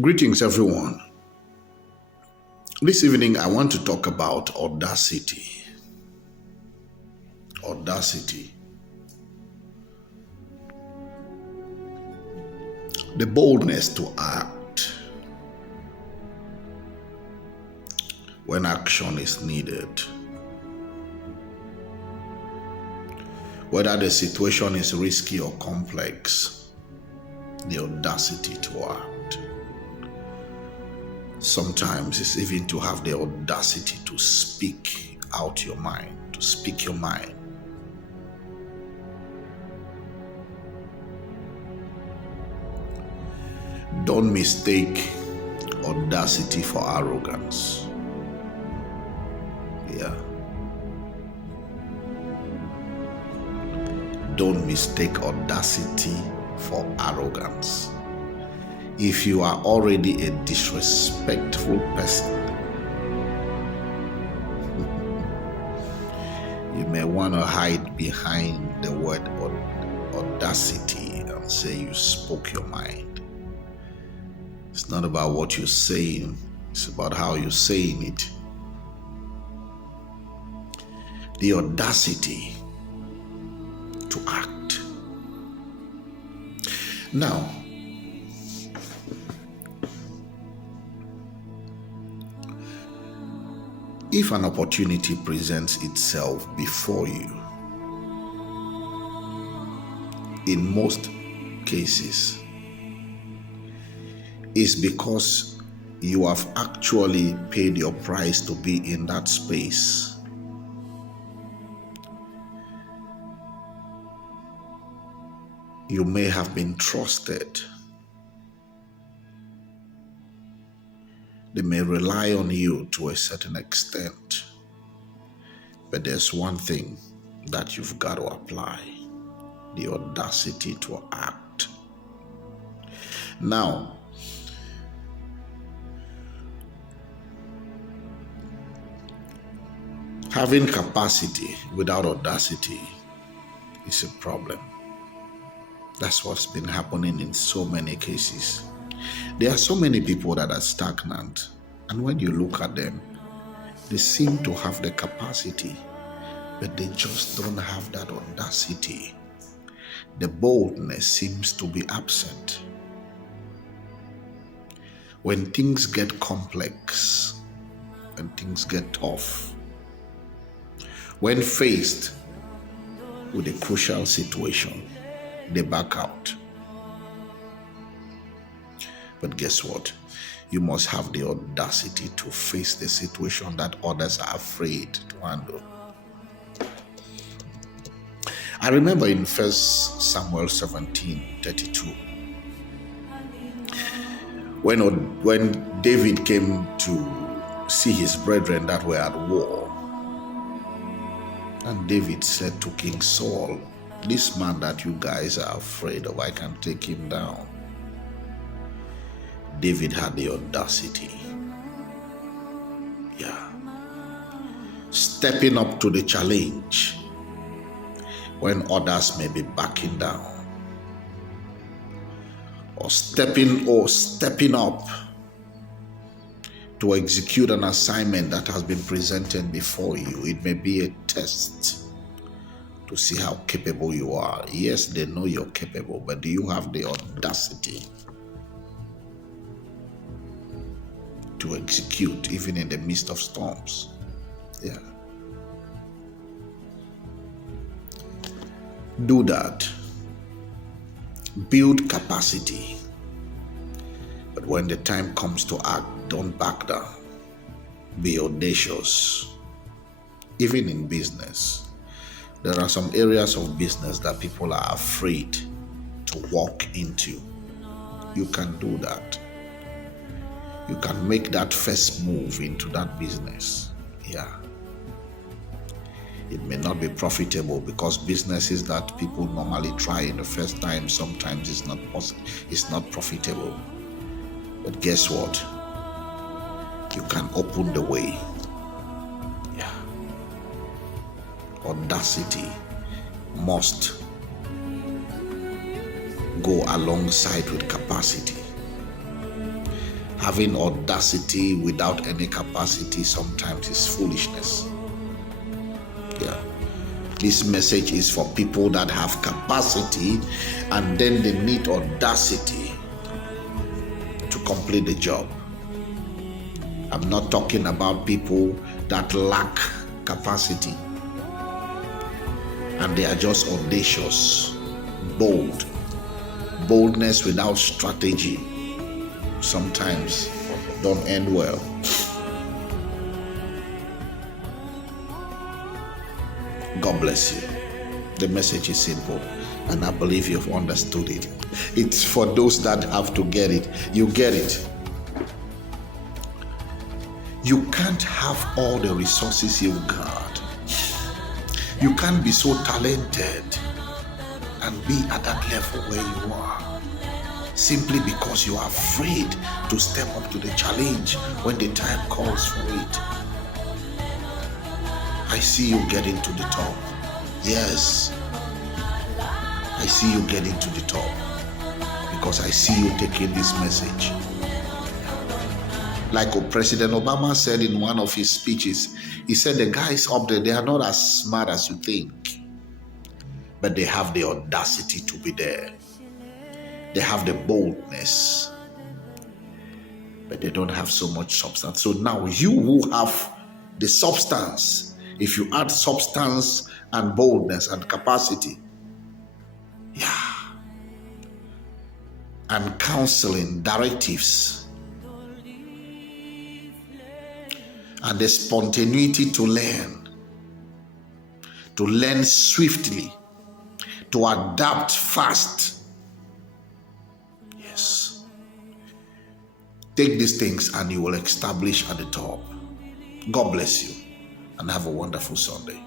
Greetings, everyone. This evening, I want to talk about audacity. Audacity. The boldness to act when action is needed. Whether the situation is risky or complex, the audacity to act. Sometimes it's even to have the audacity to speak out your mind, to speak your mind. Don't mistake audacity for arrogance. Yeah. Don't mistake audacity for arrogance. If you are already a disrespectful person, you may want to hide behind the word audacity and say you spoke your mind. It's not about what you're saying, it's about how you're saying it. The audacity to act. Now, if an opportunity presents itself before you, in most cases, it's because you have actually paid your price to be in that space. You may have been trusted. They may rely on you to a certain extent, but there's one thing that you've got to apply: the audacity to act. Now, having capacity without audacity is a problem. That's what's been happening in so many cases. There are so many people that are stagnant, and when you look at them, they seem to have the capacity, but they just don't have that audacity. The boldness seems to be absent. When things get complex, when things get tough, when faced with a crucial situation, they back out. But guess what? You must have the audacity to face the situation that others are afraid to handle. I remember in 1 Samuel 17:32, when David came to see his brethren that were at war, and David said to King Saul, "This man that you guys are afraid of, I can take him down." David had the audacity. Stepping up to the challenge when others may be backing down. Or stepping up to execute an assignment that has been presented before you. It may be a test to see how capable you are. Yes, they know you're capable, but do you have the audacity to execute even in the midst of storms? Yeah. Do that. Build capacity. But when the time comes to act, don't back down. Be audacious. Even in business, there are some areas of business that people are afraid to walk into. You can do that. You can make that first move into that business. Yeah. It may not be profitable because businesses that people normally try in the first time, sometimes it's not profitable. But guess what? You can open the way. Yeah. Audacity must go alongside with capacity. Having audacity without any capacity sometimes is foolishness. Yeah. This message is for people that have capacity and then they need audacity to complete the job. I'm not talking about people that lack capacity and they are just audacious, bold. Boldness without strategy sometimes don't end well. God bless you. The message is simple, and I believe you've understood it. It's for those that have to get it. You get it. You can't have all the resources you've got. You can't be so talented and be at that level where you are simply because you are afraid to step up to the challenge when the time calls for it. I see you getting to the top. Yes, I see you getting to the top because I see you taking this message. Like President Obama said in one of his speeches, he said the guys up there, they are not as smart as you think, but they have the audacity to be there. They have the boldness, but they don't have so much substance. So now you who have the substance, if you add substance and boldness and capacity, and counseling, directives, and the spontaneity to learn swiftly, to adapt fast. Yes. Take these things and you will establish at the top. God bless you and have a wonderful Sunday.